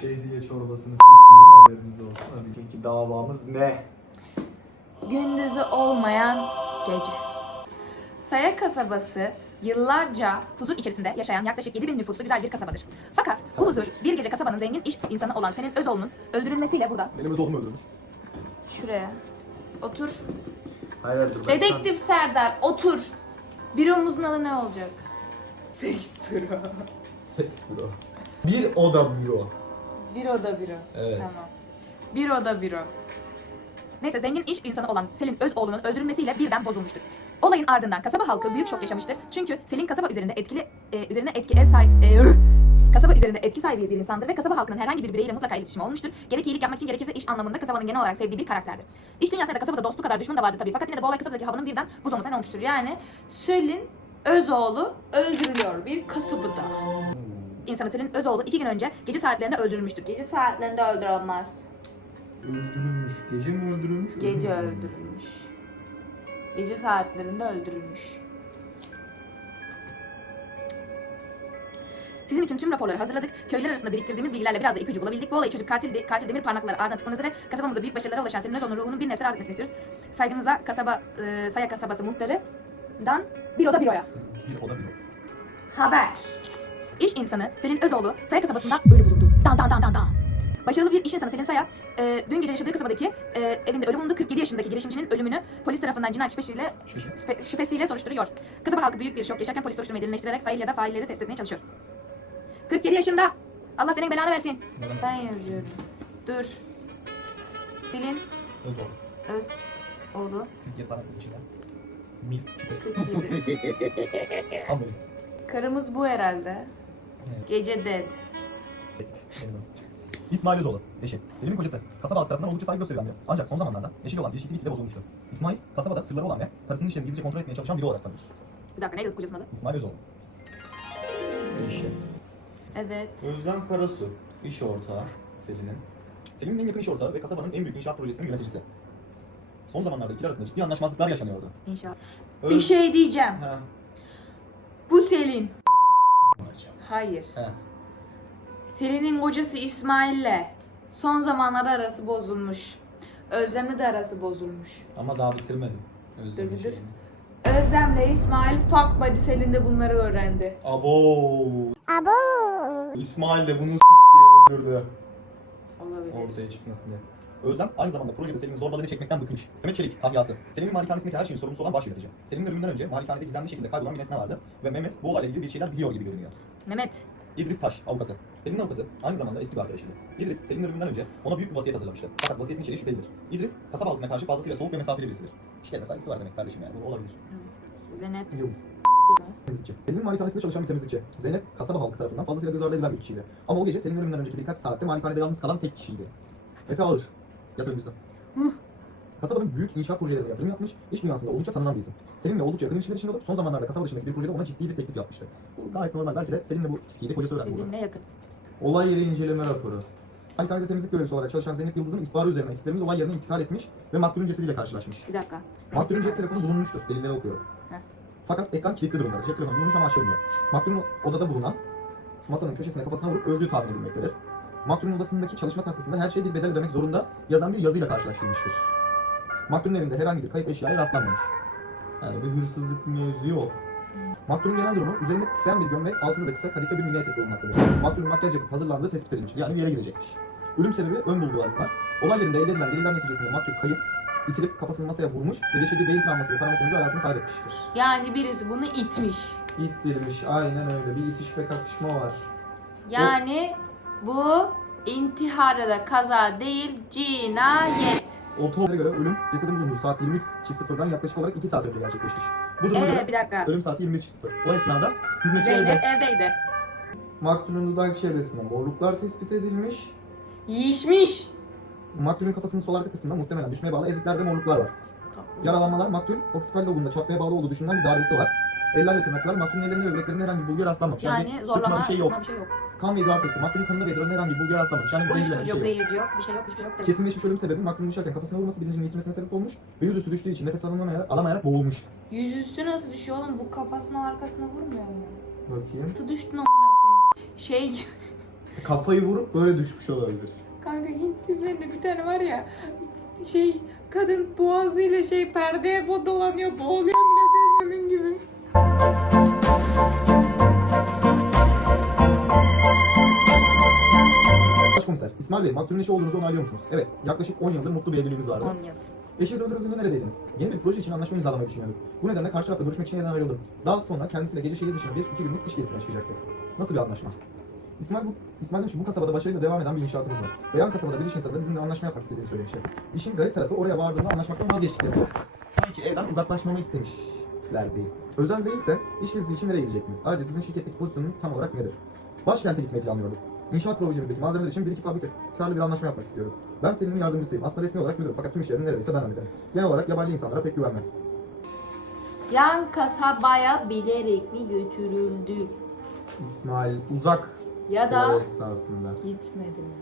Şehriye çorbasını sikmeyeyim haberiniz olsun. Hadi çünkü davamız ne? Gündüzü olmayan gece. Saya kasabası yıllarca huzur içerisinde yaşayan yaklaşık 7000 nüfuslu güzel bir kasabadır. Fakat bu huzur bir gece kasabanın zengin iş insanı olan senin Özoğlu'nun öldürülmesiyle burada. Benim öz oğlum öldürmüş. Şuraya. Otur. Hayır dur ben Dedektif Serdar otur. Büromuzun adı ne olacak? Seks büro. Seks büro. Bir oda büro. Bir oda büro. Evet. Tamam. Bir oda büro. Neyse zengin iş insanı olan Selin Özoğlu'nun öldürülmesiyle birden bozulmuştur. Olayın ardından kasaba halkı büyük şok yaşamıştır. Çünkü Selin kasaba üzerinde etkili e, üzerine etki sahip e, kasaba üzerinde etki sahibi bir insandır ve kasaba halkının herhangi bir bireyle mutlaka iletişimi olmuştur. Gerek iyilik yapmak için gerekirse iş anlamında kasabanın genel olarak sevdiği bir karakterdir. İş dünyasında da kasabada dostluk kadar düşman da vardı tabii. Fakat yine de bu olay kasabadaki havanın birden buz olmasına olmuştur. Yani Selin Özoğlu öldürülüyor bir kasabada. İnsanı Selin Özoğlu iki gün önce gece saatlerinde öldürülmüştür. Gece saatlerinde öldürülmez. Öldürülmüş. Gece mi öldürülmüş? Gece öldürülmüş. Gece saatlerinde öldürülmüş. Sizin için tüm raporları hazırladık. Köylüler arasında biriktirdiğimiz bilgilerle biraz da ipucu bulabildik. Bu olayı çözüp katil, katil demir parmakları ardına tıkmanızı ve kasabamızda büyük başarılara ulaşan Selin Özol'un ruhunun bir nebze rahat etmesini istiyoruz. Saygınızla kasaba, e, Saya kasabası muhtarıdan bir oda bir oya. Bir oda büro. Haber. İş insanı Selin Özoğlu Saya kasabasında ölü bulundu. Dan dan dan dan dan. Başarılı bir iş insanı Selin Saya, e, dün gece yaşadığı kasabadaki e, evinde ölü bulundu. 47 yaşındaki girişimcinin ölümünü polis tarafından cinayet şüphesiyle, şüphe- şüphesiyle soruşturuyor. Kasaba halkı büyük bir şok yaşarken polis soruşturmayı derinleştirerek fail ya da failleri tespit etmeye çalışıyor. 47 yaşında. Allah senin belanı versin. Ben yazıyorum. Dur. Selin Öz oğlum. Öz oğlu 47 parantez içinde. Milf çıtır. 47. Tam benim. Karımız bu herhalde. Gece dead. İsmail Özoğlu, eşi. Selim'in kocası. Kasaba halkı tarafından oldukça saygı gösterilen biri. Ancak son zamanlarda eşiyle olan ilişkisi gitgide bozulmuştu. İsmail, kasabada sırları olan ve karısının işlerini gizlice kontrol etmeye çalışan biri olarak tanınır. Bir dakika neydi kocasının adı? İsmail Özoğlu. Eşi. Evet. Özlem Karasu, iş ortağı Selin'in. Selin'in en yakın iş ortağı ve kasabanın en büyük inşaat projesinin yöneticisi. Son zamanlarda ikili arasında ciddi anlaşmazlıklar yaşanıyordu. İnşallah. Öz- Bir şey diyeceğim. Ha. Bu Selin. Hayır. He. Selin'in kocası İsmail'le son zamanlarda arası bozulmuş. Özlem'le de arası bozulmuş. Ama daha bitirmedim. Özlem'in Dur bir dur. şeyini. Özlem'le İsmail fuck buddy Selin de bunları öğrendi. Abo. Abo. İsmail de bunu s*** diye öldürdü. Olabilir. Ortaya çıkmasın diye. Özlem aynı zamanda projede Selin'in zorbalığını çekmekten bıkmış. Semet Çelik, kahyası. Selin'in malikanesindeki her şeyin sorumlusu olan baş yönetici. Selin'in ölümünden önce malikanede gizemli şekilde kaybolan bir nesne vardı ve Mehmet bu olayla ilgili bir şeyler biliyor gibi görünüyor. Mehmet. İdris Taş, avukatı. Selin'in avukatı aynı zamanda eski bir arkadaşıydı. İdris, Selin'in ölümünden önce ona büyük bir vasiyet hazırlamıştı. Fakat vasiyetin içeriği şüphelidir. İdris, kasaba halkına karşı fazlasıyla soğuk ve mesafeli birisidir. Şikayete saygısı var demek kardeşim yani. Bu olabilir. Zeynep. Yıldız. Temizlikçi. Selin'in malikanesinde çalışan bir temizlikçi. Zeynep, kasaba halkı tarafından fazlasıyla göz ardı edilen bir kişiydi. Ama o gece Selin'in ölümünden önceki birkaç saatte malikanede yalnız kalan tek kişiydi. Efe Ağır. Yatırımcısı. Huh. Kasabanın büyük inşaat projelerine yatırım yapmış, iş dünyasında oldukça tanınan bir isim. Selin'le oldukça yakın ilişkiler içinde olup son zamanlarda kasaba dışındaki bir projede ona ciddi bir teklif yapmıştı. Bu gayet normal. Belki de Selin'le bu fikri de kocası öğrendi. Selin'le yakın. Olay yeri inceleme raporu. Malikanede temizlik görevlisi olarak çalışan Zeynep Yıldız'ın ihbarı üzerine ekiplerimiz olay yerine intikal etmiş ve maktulün cesediyle karşılaşmış. Bir dakika. Maktulün cep telefonu bulunmuştur. Delilleri okuyorum. Heh. Fakat ekran kilitli durumda. Cep telefonu bulunmuş ama açılmıyor. Maktulün odada bulunan masanın köşesine kafasına vurup öldüğü tahmin edilmektedir. Maktulün odasındaki çalışma tahtasında her şey bir bedel ödemek zorunda yazan bir yazıyla karşılaştırılmıştır. Maktulün evinde herhangi bir kayıp eşyaya rastlanmamış. Yani bir hırsızlık mevzu yok. Maktulün genel durumu üzerinde krem bir gömlek, altında da kısa kadife bir mini etek bulunmaktadır. Maktulün makyaj yapıp hazırlandığı tespit edilmiştir. Yani bir yere gidecekmiş. Ölüm sebebi ön bulgular bunlar. Olay yerinde elde edilen deliller neticesinde maktul kayıp, itilip kafasını masaya vurmuş ve geçirdiği beyin travması ve kanama sonucu hayatını kaybetmiştir. Yani birisi bunu itmiş. İttirmiş, aynen öyle. Bir itiş ve kakışma var. Yani bu intihara da kaza değil cinayet. Otopsiye göre ölüm cesedin bulunduğu saat 23.00'dan yaklaşık olarak 2 saat önce gerçekleşmiş. Bu duruma Ee göre bir dakika. ölüm saati 23.00. O esnada hizmetçi Zeynep evde evdeydi. maktulün dudak çevresinde morluklar tespit edilmiş. Yiyişmiş. Maktulün kafasının sol arka kısmında muhtemelen düşmeye bağlı ezikler ve morluklar var. Yaralanmalar maktul oksipal lobunda çarpmaya bağlı olduğu düşünülen bir darbesi var. Eller ve tırnaklar maktulün ellerinde ve böbreklerinde herhangi bir bulguya rastlanmamış. Yani, Yani bir sıkma bir şey yok. Kan ve idrar testi. Maktulün kanında ve idrarında herhangi bir bulguya rastlanmamış. Yani bir şey yok, zehirci yok, bir şey yok, hiçbir şey yok. Kesinleşmiş ölüm sebebi maktulün düşerken kafasına vurması bilincinin yitirmesine sebep olmuş ve yüzüstü düştüğü için nefes alamayarak, alamayarak boğulmuş. Yüzüstü nasıl düşüyor oğlum? Bu kafasına arkasına vurmuyor mu? Bakayım. Tı düştün amına koyayım. Şey gibi. Kafayı vurup böyle düşmüş olabilir. Kanka Hint dizilerinde bir tane var ya şey kadın boğazıyla şey perdeye bo- dolanıyor boğuluyor amına koyayım onun gibi. Başkomiser, İsmail Bey, maktulün eşi olduğunuzu onaylıyor musunuz? Evet, yaklaşık 10 yıldır mutlu bir evliliğimiz vardı. 10 yıl. Eşiniz öldürüldüğünde neredeydiniz? Yeni bir proje için anlaşma imzalamayı düşünüyorduk. Bu nedenle karşı tarafla görüşmek için evden ayrıldım. Daha sonra kendisiyle gece şehir dışına bir iki günlük iş gezisine çıkacaktık. Nasıl bir anlaşma? İsmail, bu, İsmail demiş ki bu kasabada başarıyla devam eden bir inşaatımız var. Ve yan kasabada bir iş insanı da bizimle anlaşma yapmak istediğini söylemişti. İşin garip tarafı oraya vardığında anlaşmaktan vazgeçtiklerini Sanki evden uzaklaşmamı istemişlerdi. Özel değilse iş gezisi için nereye gidecektiniz? Ayrıca sizin şirketteki pozisyonun tam olarak nedir? Başkente gitmeyi planlıyorduk. İnşaat projemizdeki malzemeler için bir iki fabrika karlı bir anlaşma yapmak istiyorum. Ben Selin'in yardımcısıyım. Aslında resmi olarak müdürüm fakat tüm işlerini neredeyse ben hallederim. Genel olarak yabancı insanlara pek güvenmez. Yan kasabaya bilerek mi götürüldü? İsmail uzak Ya da esnasında. gitmedi mi?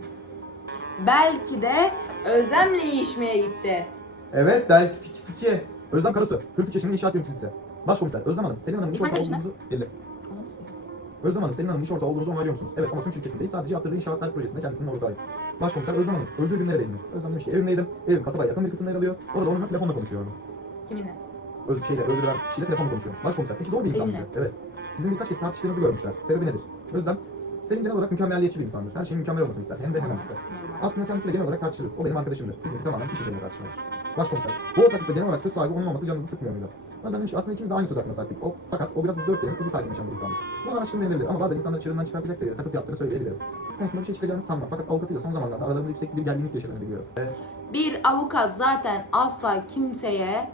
Belki de Özlem'le yiyişmeye gitti. Evet belki fiki fiki. Özlem Karasu, 43 yaşında inşaat yöneticisi. Başkomiser Özlem Hanım, Selin Hanım'ın İsmail kaç yaşında? 50. Özlem Hanım, Selin Hanım'ın iş ortağı olduğunuzu onaylıyor musunuz? Evet ama tüm şirketin değil, sadece yaptırdığı inşaatlar projesinde kendisinin ortağıyım. Başkomiser Özlem Hanım, öldüğü gün neredeydiniz? Özlem demiş ki evimdeydim, evim kasabaya yakın bir kısımda yer alıyor. Orada onunla telefonla konuşuyordum. Kiminle? Öz şeyle, öldürülen kişiyle telefonla konuşuyormuş. Başkomiser, peki zor bir insan mıydı? Evet. Sizin birkaç kez tartıştığınızı görmüşler. Sebebi nedir? Özlem, Selin genel olarak mükemmelliyetçi bir insandır. Her şeyin mükemmel olmasını ister, hem de hemen ister. Aslında kendisiyle genel olarak tartışırız. O benim arkadaşımdır. Bizimki tamamen iş üzerine tartışmalar. Başkomiser, bu ortaklıkta genel olarak söz sahibi onun olması canınızı sıkmıyor muydu? Özlem demiş aslında ikimiz de aynı söz hakkına sahiptik. O, fakat o biraz hızlı öfkelenip hızlı sakinleşen bir insandı. Bunu araştırma edilebilir ama bazen insanları çığırından çıkartacak seviyede takıntı yaptığını söyleyebilirim. Konusunda bir şey çıkacağını sanmam. Fakat avukatıyla son zamanlarda aralarında yüksek bir gerginlik yaşadığını biliyorum. Ee, Bir avukat zaten asla kimseye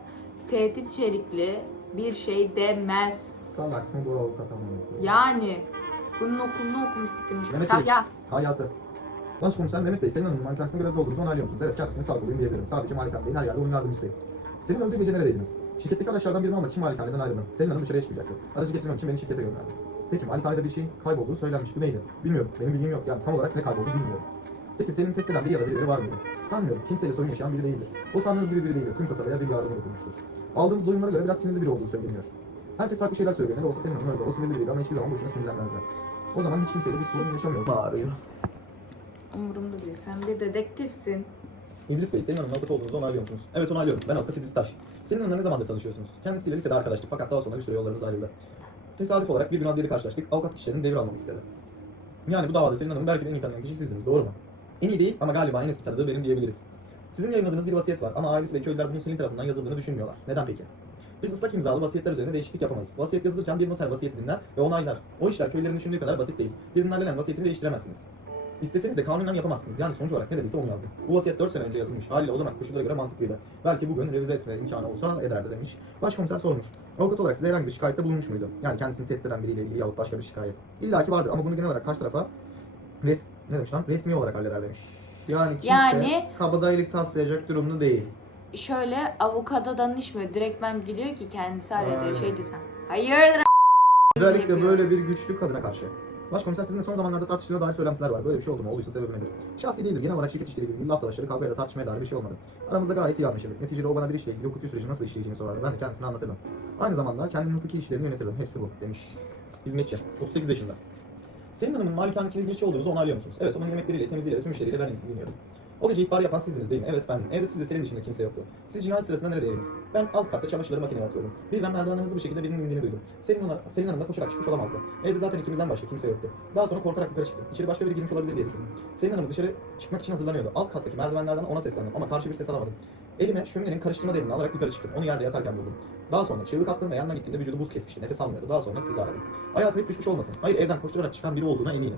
tehdit içerikli bir şey demez. salak mı bu avukat ama? Yani bunun okulunu okumuş bitirmiş. Mehmet Çelik. ya Kayyası. Başkomiser Mehmet Bey, Selin Hanım'ın malikanesinde görevli olduğunuzu onaylıyor musunuz? Evet, kendisine sağlıklıyım diyebilirim. Sadece malikan değil, her yerde onun yardımcısıyım. Selin öldüğü gece neredeydiniz? Şirketteki araçlardan birini almak için malikaneden ayrıldım. Selin Hanım dışarıya çıkacaktı. Aracı getirmem için beni şirkete gönderdi. Peki malikanede bir şeyin kaybolduğu söylenmiş. Bu neydi? Bilmiyorum. Benim bilgim yok. Yani tam olarak ne kayboldu bilmiyorum. Peki Selin'in tek eden biri ya da birileri var mıydı? Sanmıyorum. Kimseyle sorun yaşayan biri değildi. O sandığınız gibi biri değildi. Tüm kasabaya bir yardım dokunmuştur. Aldığımız duyumlara göre biraz sinirli biri olduğu söyleniyor. Herkes farklı şeyler söylüyor. Ne de olsa Selin Hanım öyle. O sinirli biriydi ama hiçbir zaman boşuna sinirlenmezler. O zaman hiç kimseyle bir sorun yaşamıyor. Bağırıyor. umurumda değil. Sen bir dedektifsin. İdris Bey, Selin Hanım'ın avukat olduğunuzu onaylıyor musunuz? Evet onaylıyorum. Ben avukat İdris Taş. Selin Hanım'la ne zamandır tanışıyorsunuz? Kendisiyle lisede arkadaştık fakat daha sonra bir süre yollarımız ayrıldı. Tesadüf olarak bir gün adliyede karşılaştık. Avukat kişilerin devir almamı istedi. Yani bu davada Selin Hanım'ın belki de en iyi tanıyan kişi sizdiniz, doğru mu? En iyi değil ama galiba en eski tanıdığı benim diyebiliriz. Sizin yayınladığınız bir vasiyet var ama ailesi ve köylüler bunun Selin tarafından yazıldığını düşünmüyorlar. Neden peki? Biz ıslak imzalı vasiyetler üzerine değişiklik yapamayız. Vasiyet yazılırken bir noter vasiyeti dinler ve onaylar. O işler köylülerin düşündüğü kadar basit değil. Bir dinlerlenen vasiyetini değiştiremezsiniz. İsteseniz de kanunen yapamazsınız. Yani sonuç olarak ne dediyse onu yazdım. Bu vasiyet 4 sene önce yazılmış. Haliyle o zaman koşullara göre mantıklıydı. Belki bugün revize etme imkanı olsa ederdi demiş. Başkomiser sormuş. Avukat olarak size herhangi bir şikayette bulunmuş muydu? Yani kendisini tehdit eden biriyle ilgili yahut başka bir şikayet. İlla ki vardır ama bunu genel olarak karşı tarafa res, ne demiş lan? resmi olarak halleder demiş. Yani kimse Yani- kabadayılık taslayacak durumda değil. Şöyle avukata danışmıyor. Direktmen gidiyor ki kendisi hallediyor. Şey diyor sen. Hayırdır Özellikle böyle bir güçlü kadına karşı. Başkomiser sizinle son zamanlarda tartıştığına dair söylentiler var. Böyle bir şey oldu mu? Olduysa sebebi nedir? Şahsi değildir. Genel olarak şirket işleriyle ilgili laf dalaşları, kavga ya da tartışmaya dair bir şey olmadı. Aramızda gayet iyi anlaşırdık. Neticede o bana bir işle ilgili hukuki sürecin nasıl işleyeceğini sorardı. Ben de kendisine anlatırdım. Aynı zamanda kendinin hukuki işlerini yönetirdim. Hepsi bu demiş. Hizmetçi. 38 yaşında. Selin Hanım'ın malikanesinde hizmetçi olduğunuzu onaylıyor musunuz? Evet, onun yemekleriyle, temizliğiyle, tüm işleriyle ben ilgileniyordum. O gece ihbarı yapan sizdiniz değil mi? Evet bendim. Evde sizde Selin dışında kimse yoktu. Siz cinayet sırasında neredeydiniz? Ben alt katta çamaşırları makineye atıyordum. Birden merdivenden hızlı bir şekilde birinin indiğini duydum. Selin, ona, Selin Hanım da koşarak çıkmış olamazdı. Evde zaten ikimizden başka kimse yoktu. Daha sonra korkarak yukarı çıktım. İçeri başka biri girmiş olabilir diye düşündüm. Selin Hanım dışarı çıkmak için hazırlanıyordu. Alt kattaki merdivenlerden ona seslendim ama karşı bir ses alamadım. Elime şöminenin karıştırma derini alarak yukarı çıktım. Onu yerde yatarken buldum. Daha sonra çığlık attım ve yanına gittiğimde vücudu buz kesmişti. Nefes almıyordu. Daha sonra sizi aradım. Ayağa kayıp düşmüş olmasın. Hayır evden koşturarak çıkan biri olduğuna eminim.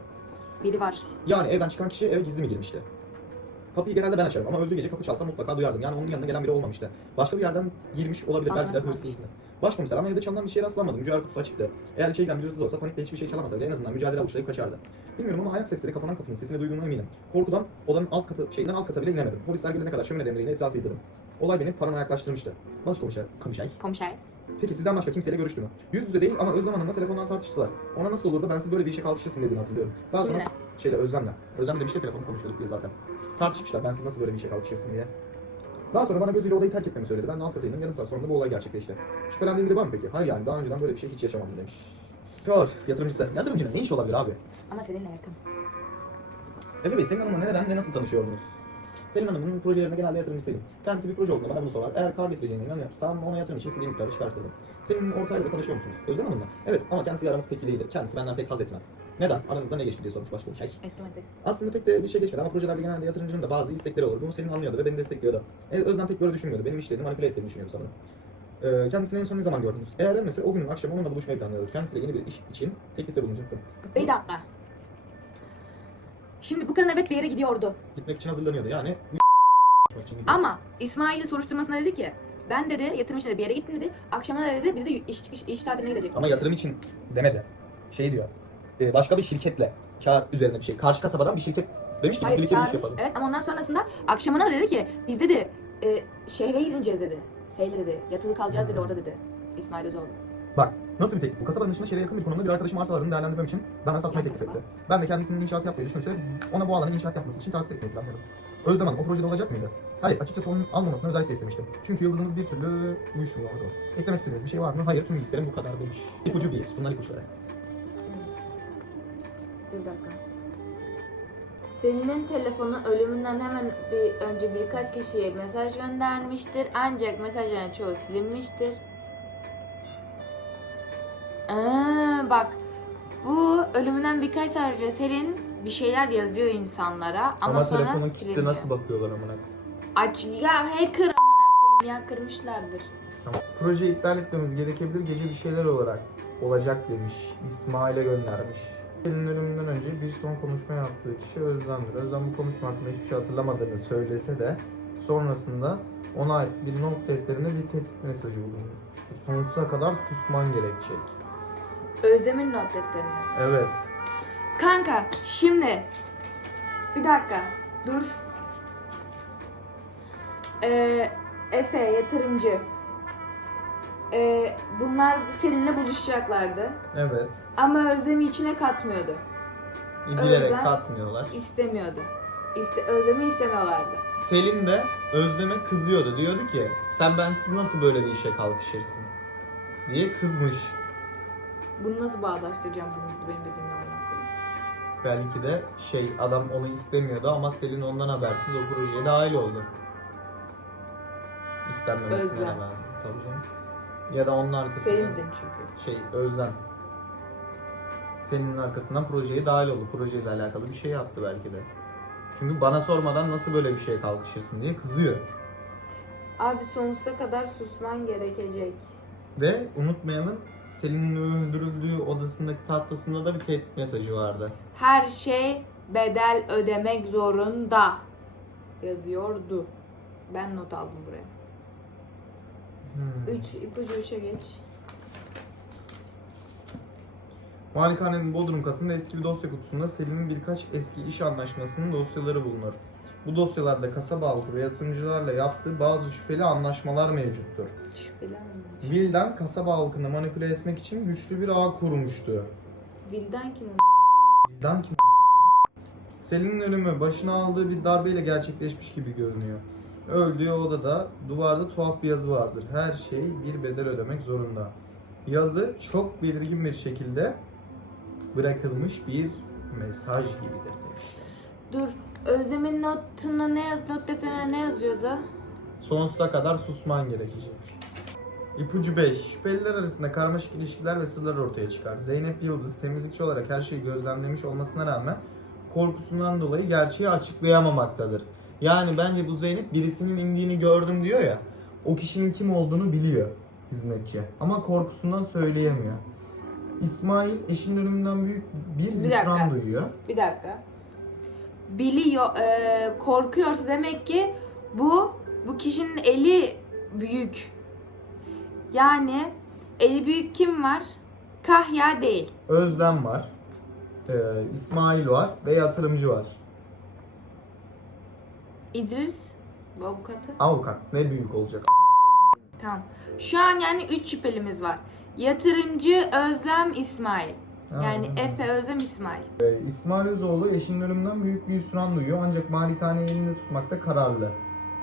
Biri var. Yani evden çıkan kişi eve gizli mi girmişti? Kapıyı genelde ben açarım ama öldüğü gece kapı çalsam mutlaka duyardım. Yani onun yanına gelen biri olmamıştı. Başka bir yerden girmiş olabilir. Belki de hırsızdı. Başkomiser ama evde çalınan bir şeye rastlanmadım. Mücadele kutusu açıktı. Eğer içeri bir hırsız olsa panikle hiçbir şey çalamasa bile en azından mücadele avuçlayıp kaçardı. Bilmiyorum ama ayak sesleri kapanan kapının sesini duyduğuma eminim. Korkudan odanın alt katı, şeyinden alt kata bile inemedim. Polisler gelene kadar şömine demiriyle etrafı izledim. Olay beni paranoyaklaştırmıştı. Başkomiser, komiser. Komiser. Peki sizden başka kimseyle görüştü mü? Yüz yüze değil ama Özlem Hanım'la telefondan tartıştılar. Ona nasıl olur da ben siz böyle bir işe kalkışırsın dediğini hatırlıyorum. Daha sonra Kiminle? şeyle Özlem'le. Özlem demişti telefonda konuşuyorduk diye zaten. Tartışmışlar ben siz nasıl böyle bir işe kalkışırsın diye. Daha sonra bana gözüyle odayı terk etmemi söyledi. Ben de alt kata indim. Yarım saat sonra da bu olay gerçekleşti. Şüphelendiğin biri var mı peki? Hayır yani daha önceden böyle bir şey hiç yaşamadım demiş. Kör, yatırımcısı. Yatırımcının ne iş olabilir abi? Ama seninle yakın. Efe Bey, Selin Hanım'la nereden ve nasıl tanışıyordunuz? Selin Hanım'ın projelerine genelde yatırımcı Selin. Kendisi bir proje olduğunda bana bunu sorar. Eğer kar getireceğine inanırsam ona yatırım için istediği miktarı çıkartırdım. Selin'in ortağıyla da tanışıyor musunuz? Özlem Hanım'la. Evet ama kendisi aramız pek iyi değildir. Kendisi benden pek haz etmez. Neden? Aranızda ne geçti diye sormuş başka bir şey. Eski Mentex. Aslında pek de bir şey geçmedi ama projelerde genelde yatırımcının da bazı istekleri olur. Bunu Selin anlıyordu ve beni destekliyordu. E, Özlem pek böyle düşünmüyordu. Benim işlerimi manipüle ettiğini düşünüyorum sanırım. Ee, kendisini en son ne zaman gördünüz? Eğer ölmese o günün akşamı onunla buluşmayı planlıyorduk. Kendisiyle yeni bir iş için teklifte bulunacaktım. Bir dakika. Şimdi bu kadın evet bir yere gidiyordu. Gitmek için hazırlanıyordu yani. bu için gidiyor. Ama İsmail'in soruşturmasında dedi ki ben dedi yatırım için de bir yere gittim dedi. Akşamına dedi biz de iş, iş, iş tatiline gidecek. Ama yatırım için demedi. Şey diyor. e, başka bir şirketle kar üzerine bir şey. Karşı kasabadan bir şirket demiş ki biz birlikte bir iş çağırmış. yapalım. Evet ama ondan sonrasında akşamına da dedi ki biz dedi e, şehre gideceğiz dedi. Şeyle dedi yatılı kalacağız dedi orada dedi. İsmail Özoğlu. Bak nasıl bir teklif bu? Kasabanın dışında şehre yakın bir konumda bir arkadaşım arsalarını değerlendirmem için bana satmayı teklif etti. Ben de kendisinin inşaat yapmayı düşünürse ona bu alanın inşaat yapması için tahsis etmeyi planladım. Özlem Hanım o projede olacak mıydı? Hayır açıkçası onun almamasını özellikle istemiştim. Çünkü yıldızımız bir türlü uyuşmuyordu. Eklemek istediğiniz bir şey var mı? Hayır tüm bilgilerim bu kadar demiş. İpucu bir. Bunlar ipuçları. Bir dakika. Selin'in telefonu ölümünden hemen bir önce birkaç kişiye mesaj göndermiştir. Ancak mesajların çoğu silinmiştir. Aa, bak bu ölümünden birkaç saat önce Selin bir şeyler yazıyor insanlara ama, sonra siliniyor. bakıyorlar amına. Aç ya hacker amına koyayım ya kırmışlardır. Tamam. Proje iptal etmemiz gerekebilir. Gece bir şeyler olarak olacak demiş. İsmail'e göndermiş. Senin ölümünden önce bir son konuşma yaptığı kişi Özlem'dir. Özlem bu konuşma hakkında hiçbir şey hatırlamadığını söylese de sonrasında ona ait bir not defterinde bir tehdit mesajı bulunmuştur. Sonsuza kadar susman gerekecek. Özlem'in not defterinde. Evet. Kanka şimdi bir dakika dur. Ee, Efe yatırımcı. Ee, bunlar Selin'le buluşacaklardı. Evet. Ama Özlem'i içine katmıyordu. Bilerek Özlem- katmıyorlar. İstemiyordu. İste, Özlem'i istemiyorlardı. Selin de Özlem'e kızıyordu. Diyordu ki sen bensiz nasıl böyle bir işe kalkışırsın? Diye kızmış. Bunu nasıl bağdaştıracağım bunu benim dediğimle koyayım? Belki de şey adam onu istemiyordu ama Selin ondan habersiz o projeye dahil oldu. İstenmemesine Özlem. rağmen. Tabii canım. Ya da onun arkasından Selin'din çünkü. şey Özlem. Selin'in arkasından projeye dahil oldu. Projeyle alakalı bir şey yaptı belki de. Çünkü bana sormadan nasıl böyle bir şeye kalkışırsın diye kızıyor. Abi sonsuza kadar susman gerekecek. Ve unutmayalım Selin'in öldürüldüğü odasındaki tahtasında da bir tehdit mesajı vardı. Her şey bedel ödemek zorunda yazıyordu. Ben not aldım buraya. Hmm. 3 ipucu 3'e geç. Malikanenin bodrum katında eski bir dosya kutusunda Selin'in birkaç eski iş anlaşmasının dosyaları bulunur. Bu dosyalarda kasaba halkı ve yatırımcılarla yaptığı bazı şüpheli anlaşmalar mevcuttur. Şüphelenme. Vildan kasaba halkını manipüle etmek için güçlü bir ağ kurmuştu. Vildan kim? Vildan kim? Selin'in ölümü başına aldığı bir darbeyle gerçekleşmiş gibi görünüyor. Öldüğü odada duvarda tuhaf bir yazı vardır. Her şey bir bedel ödemek zorunda. Yazı çok belirgin bir şekilde bırakılmış bir mesaj gibidir demişler. Dur. Özlem'in notuna ne yaz, not defterine ne yazıyordu? Sonsuza kadar susman gerekecek. İpucu 5. Şüpheliler arasında karmaşık ilişkiler ve sırlar ortaya çıkar. Zeynep Yıldız temizlikçi olarak her şeyi gözlemlemiş olmasına rağmen korkusundan dolayı gerçeği açıklayamamaktadır. Yani bence bu Zeynep birisinin indiğini gördüm diyor ya. O kişinin kim olduğunu biliyor hizmetçi. Ama korkusundan söyleyemiyor. İsmail eşinin ölümünden büyük bir Bir hüsran duyuyor. Bir dakika. Biliyor, e, korkuyorsa demek ki bu bu kişinin eli büyük. Yani eli büyük kim var? Kahya değil. Özlem var. Ee, İsmail var ve yatırımcı var. İdris bu avukatı. Avukat ne büyük olacak. Tamam. Şu an yani 3 şüphelimiz var. Yatırımcı Özlem İsmail. Yani Ha. Efe Özlem İsmail. Ee, İsmail Özoğlu eşinin ölümünden büyük bir hüsran duyuyor ancak malikaneyi elinde tutmakta kararlı.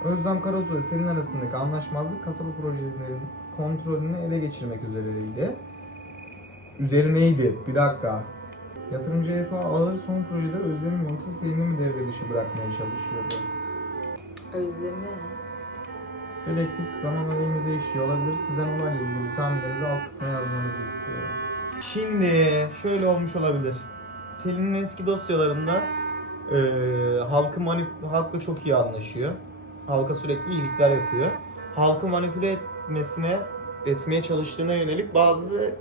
Özlem Karasu ve Selin arasındaki anlaşmazlık kasaba projelerinin kontrolünü ele geçirmek üzereydi. Üzerineydi. Bir dakika. Yatırımcı EFA ağır son projede Özlem'in yoksa Selin'i mi devre dışı bırakmaya çalışıyordu? Özlemi. Dedektif zaman aleyhimize işliyor olabilir. Sizden olayla ilgili tahminlerinizi alt kısma yazmanızı istiyorum. Şimdi şöyle olmuş olabilir. Selin'in eski dosyalarında eee halkı manip halkla çok iyi anlaşıyor. Halka sürekli iyilikler yapıyor. Halkı manipüle etmesine etmeye çalıştığına yönelik bazı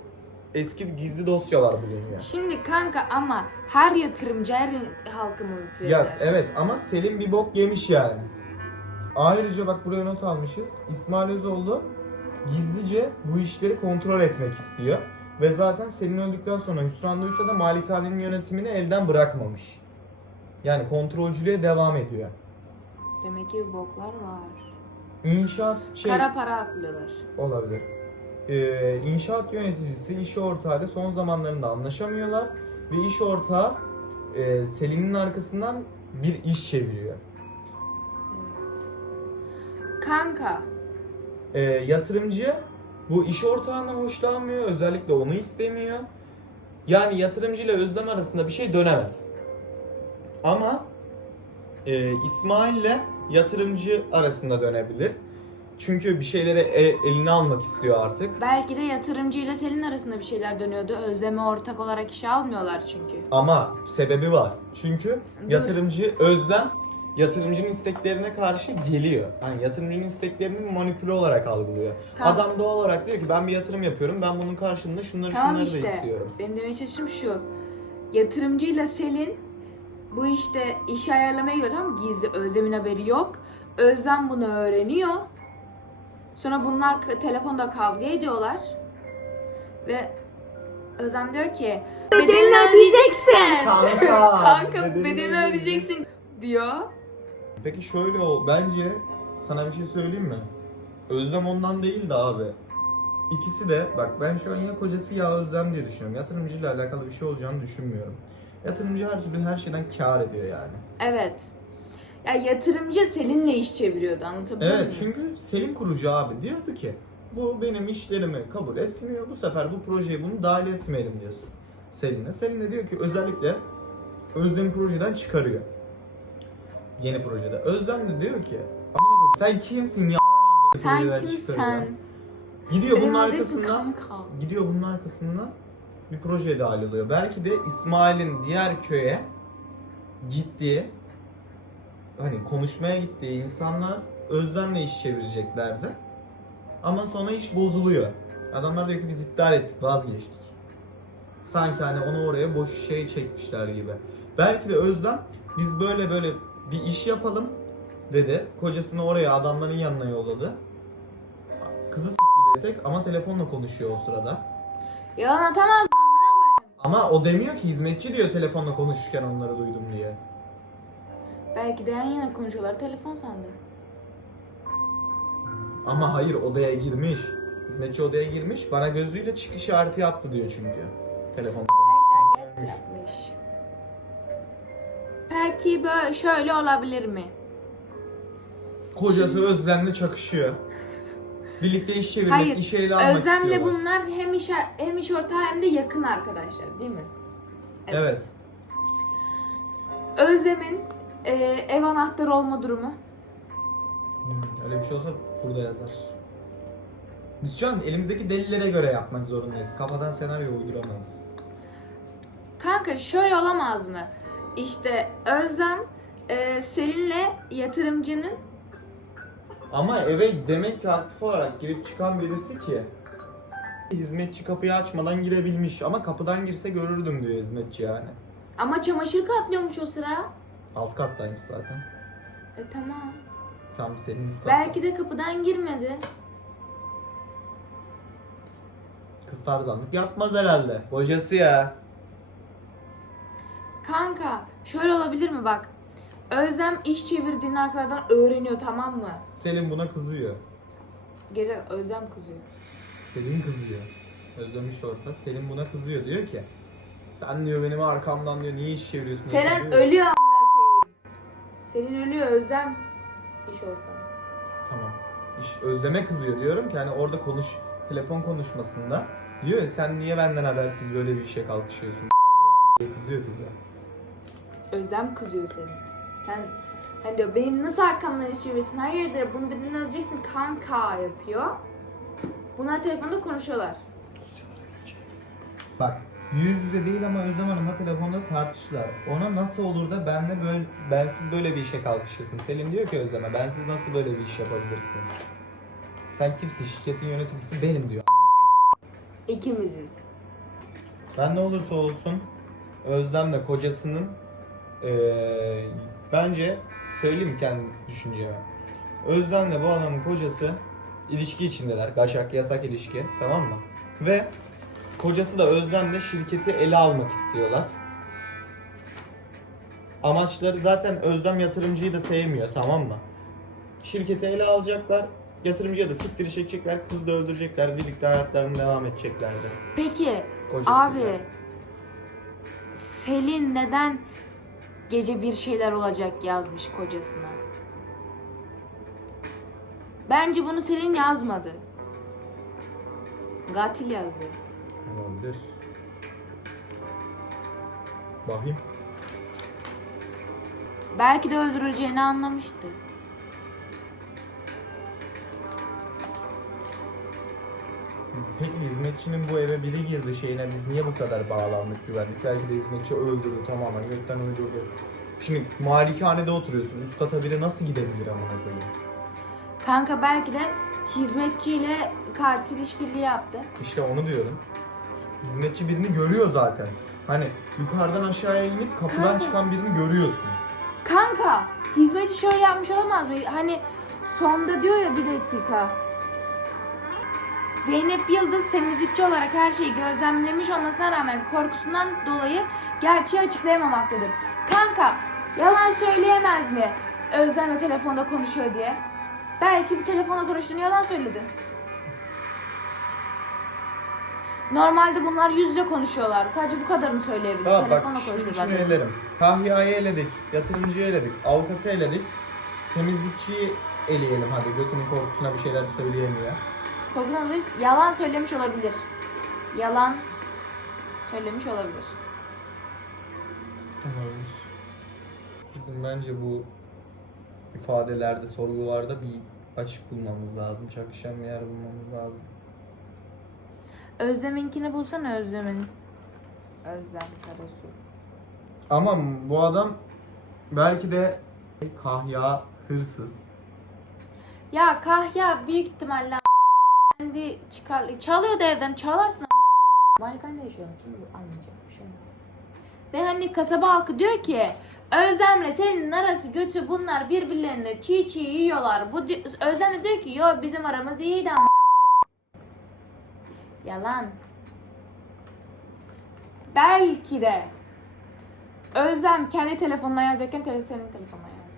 eski gizli dosyalar bulunuyor. Şimdi kanka ama her yatırımcı her halkı manipüle Ya eder. evet ama Selim bir bok yemiş yani. Ayrıca bak buraya not almışız. İsmail Özoğlu gizlice bu işleri kontrol etmek istiyor. Ve zaten Selin öldükten sonra Hüsran Duysa da malikanenin yönetimini elden bırakmamış. Yani kontrolcülüğe devam ediyor. Demek ki boklar var. İnşaat şey Kara para aklıyorlar. olabilir. Ee, inşaat yöneticisi iş ortağıyla son zamanlarında anlaşamıyorlar ve iş ortağı e, Selin'in arkasından bir iş çeviriyor. Evet. Kanka e, yatırımcı bu iş ortağından hoşlanmıyor. Özellikle onu istemiyor. Yani yatırımcı ile Özlem arasında bir şey dönemez. Ama e, İsmail ile yatırımcı arasında dönebilir. Çünkü bir şeyleri e- eline almak istiyor artık. belki de yatırımcı ile Selin arasında bir şeyler dönüyordu. Özlem'i ortak olarak işe almıyorlar çünkü. Ama sebebi var. Çünkü Dur. yatırımcı Özlem yatırımcının isteklerine karşı geliyor. Yani yatırımcının isteklerini manipüle olarak algılıyor. Tamam. Adam doğal olarak diyor ki ben bir yatırım yapıyorum. Ben bunun karşılığında şunları Tamam şunları işte. da istiyorum. Benim demeye çalıştığım şu. Yatırımcıyla Selin bu işte işi ayarlamaya gidiyor tamam? Gizli Özlem'in haberi yok. Özlem bunu öğreniyor. Sonra bunlar telefonda kavga ediyorlar. Ve Özlem diyor ki bedelini ödeyeceksin. Kanka. Kanka bedelini ödeyeceksin diyor. Peki şöyle ol. Bence sana bir şey söyleyeyim mi? Özlem ondan değil de abi. İkisi de bak ben şu an ya kocası ya Özlem diye düşünüyorum. Yatırımcıyla alakalı bir şey olacağını düşünmüyorum. Yatırımcı her türlü her şeyden kar ediyor yani. Evet. Ya yatırımcı Selin'le iş çeviriyordu anlatabiliyor muyum? Evet çünkü Selin kurucu abi diyordu ki bu benim işlerimi kabul etmiyor. Bu sefer bu projeye bunu dahil etmeyelim diyorsun Selin'e. Selin de diyor ki özellikle Özlem'i projeden çıkarıyor. Yeni projede. Özlem de diyor ki "Amına koyayım, sen kimsin ya? Beni Sen projeden kimsin? çıkarıyor." Gidiyor bunun Benim adresim arkasından kanka. gidiyor bunun arkasından bir projeye dahil oluyor. Belki de İsmail'in diğer köye gittiği hani konuşmaya gittiği insanlar Özlem'le iş çevireceklerdi. Ama sonra iş bozuluyor. Adamlar diyor ki biz iptal ettik, vazgeçtik. Sanki hani onu oraya boş şey çekmişler gibi. Belki de Özlem biz böyle böyle bir iş yapalım dedi. Kocasını oraya adamların yanına yolladı. Kızı s**ti desek ama telefonla konuşuyor o sırada. Yalan atamaz. Ama o demiyor ki hizmetçi diyor telefonla konuşurken onları duydum diye. Belki de yan yana konuşuyorlar telefon sandı. Ama hayır odaya girmiş. Hizmetçi odaya girmiş. Bana gözüyle çık işareti yaptı diyor çünkü. Telefon. Yapmış. Belki böyle şöyle olabilir mi? Kocası Özlem'le çakışıyor. Birlikte iş çevirmek, Hayır, işe ele almak Özlem'le istiyorlar. bunlar hem iş hem iş ortağı hem de yakın arkadaşlar değil mi? Evet. Özlem'in e, ev anahtarı olma durumu. Hmm, öyle bir şey olsa burada yazar. Biz şu an elimizdeki delillere göre yapmak zorundayız. Kafadan senaryo uyduramayız. Kanka şöyle olamaz mı? İşte Özlem e, Selin'le yatırımcının Ama eve demek ki aktif olarak girip çıkan birisi ki hizmetçi kapıyı açmadan girebilmiş ama kapıdan girse görürdüm diyor hizmetçi yani. ama çamaşır katlıyormuş o sıra. Alt kattaymış zaten. E tamam. Tam senin üst katta. Belki de kapıdan girmedi. Kız tarzanlık yapmaz herhalde. Kocası ya. Kanka şöyle olabilir mi bak. Özlem iş çevirdiğini arkadan öğreniyor tamam mı? Selin buna kızıyor. Gece Özlem kızıyor. Selin kızıyor. Özlemiş orta. Selin buna kızıyor. Diyor ki sen diyor benim arkamdan diyor niye iş çeviriyorsun? diye Selen kızıyor. ölüyor amına koyayım. Selin ölüyor Özlem iş ortağı. Tamam. İş, Özleme kızıyor diyorum ki hani orada konuş telefon konuşmasında diyor ya sen niye benden habersiz böyle bir işe kalkışıyorsun? Kızıyor kıza. Özlem kızıyor senin. Sen hani diyor benim nasıl arkamdan iş çevirsin? Hayırdır bunu benden öleceksin kanka yapıyor. Bunlar telefonda konuşuyorlar. Bak yüz yüze değil ama Özlem Hanım'la telefonda tartıştılar. Ona nasıl olur da benle böyle bensiz böyle bir işe kalkışırsın. Selin diyor ki Özlem'e bensiz nasıl böyle bir iş yapabilirsin? Sen kimsin? Şirketin yöneticisi benim diyor. İkimiziz. Ben ne olursa olsun Özlem'le kocasının eee, bence söyleyeyim kendi düşüncemi. Özlem'le bu adamın kocası ilişki içindeler. Gaşak yasak ilişki tamam mı? Ve kocası da Özlem'le şirketi ele almak istiyorlar. Amaçları zaten Özlem yatırımcıyı da sevmiyor tamam mı? Şirketi ele alacaklar. Yatırımcıya da siktiri çekecekler. Kızı da öldürecekler. Birlikte hayatlarını devam edeceklerdi. Peki Kocasıyla. abi Selin neden gece bir şeyler olacak yazmış kocasına? Bence bunu Selin yazmadı. Katil yazdı. Olabilir. Bakayım. Belki de öldürüleceğini anlamıştı. Peki hizmetçinin bu eve biri girdi şeyine biz niye bu kadar bağlandık güvenlik? Belki de hizmetçi öldürdü tamamen gökten öldürdü. Şimdi malikanede oturuyorsun. Üst kata biri nasıl gidebilir amına koyayım? Kanka belki de hizmetçiyle katil işbirliği yaptı. İşte onu diyorum. Hizmetçi birini görüyor zaten. Hani yukarıdan aşağıya inip kapıdan Kanka. çıkan birini görüyorsun. Kanka hizmetçi şöyle yapmış olamaz mı? Hani sonda diyor ya bir dakika. Zeynep Yıldız temizlikçi olarak her şeyi gözlemlemiş olmasına rağmen korkusundan dolayı gerçeği açıklayamamaktadır. Kanka yalan söyleyemez mi? Özlem'le telefonda konuşuyor diye. Belki bir telefonda konuştuğunu yalan söyledi. Normalde bunlar yüz yüze konuşuyorlar. Sadece bu kadarını söyleyebilir. Tamam telefonla bak şu konuşuyorlar. üçünü elerim. Tahya'yı eledik, yatırımcıyı eledik, avukatı eledik. Temizlikçiyi eleyelim hadi götünün korkusuna bir şeyler söyleyemiyor. Korkudan dolayı yalan söylemiş olabilir. Yalan söylemiş olabilir. Olabilir. Bizim bence bu ifadelerde, sorgularda bir açık bulmamız lazım. Çakışan bir yer bulmamız lazım. Özlem'inkini bulsana Özlem'in. Özlem Karasu. Ama bu adam belki de kahya, hırsız. Ya Kahya büyük ihtimalle kendi çıkar çalıyordu evden çalarsın Malikane yaşıyorum kim bu anlayacak bir şey olmaz. Ve hani kasaba halkı diyor ki Özlem'le Telin arası götü bunlar birbirlerine çiğ çiğ yiyorlar. Bu di- Özlem de diyor ki yo bizim aramız iyiydi ama Yalan. Belki de Özlem kendi telefonuna yazacakken senin telefonuna yaz.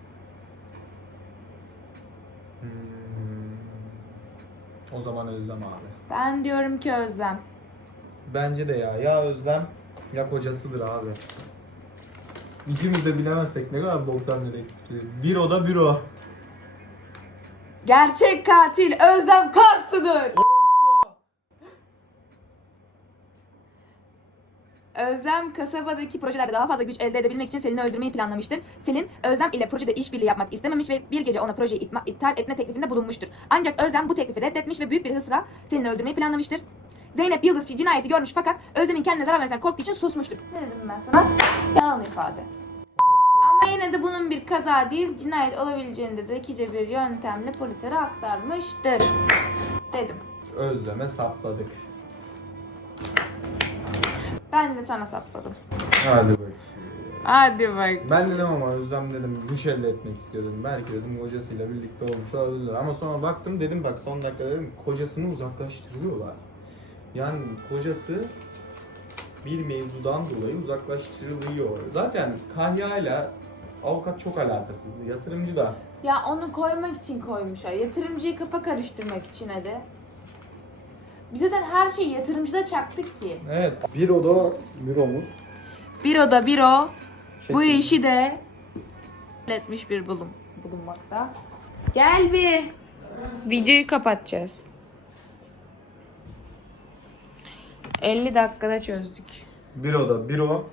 Hmm. O zaman Özlem abi. Ben diyorum ki Özlem. Bence de ya. Ya Özlem ya kocasıdır abi. İkimiz de bilemezsek ne kadar boktan dedektif. Bir o da bir o. Gerçek katil Özlem Karsu'dur. Özlem kasabadaki projelerde daha fazla güç elde edebilmek için Selin'i öldürmeyi planlamıştır. Selin, Özlem ile projede işbirliği yapmak istememiş ve bir gece ona projeyi iptal etme teklifinde bulunmuştur. Ancak Özlem bu teklifi reddetmiş ve büyük bir hısra Selin'i öldürmeyi planlamıştır. Zeynep Yıldız cinayeti görmüş fakat Özlem'in kendine zarar vermesinden korktuğu için susmuştur. Ne dedim ben sana? Yalan ifade. Ama yine de bunun bir kaza değil, cinayet olabileceğini de zekice bir yöntemle polislere aktarmıştır. Dedim. Özlem'e sapladık. Ben de sana sapladım. Hadi bak. Hadi bak. Ben dedim ama Özlem dedim güç elde etmek istiyor dedim. Belki dedim kocasıyla birlikte olmuş olabilir. Ama sonra baktım dedim bak son dakika dedim kocasını uzaklaştırıyorlar. Yani kocası bir mevzudan dolayı uzaklaştırılıyor. Zaten Kahya ile avukat çok alakasızdı. Yatırımcı da. Ya onu koymak için koymuşlar. Yatırımcıyı kafa karıştırmak için hadi. Biz zaten her şeyi yatırımcıda çaktık ki. Evet. Bir oda büromuz. Bir oda bir o. Bu Şekil. işi de etmiş bir bulun bulunmakta. Gel bir. Videoyu kapatacağız. 50 dakikada çözdük. Bir oda büro.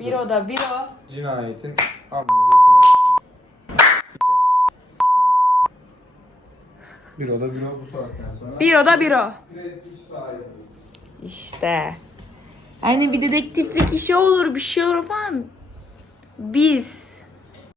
Bir oda bir o. Cinayetin amına Bir oda bir o bu saatten sonra. Bir oda bir o. Prestij. İşte. Hani bir dedektiflik işi olur bir şey olur falan. Biz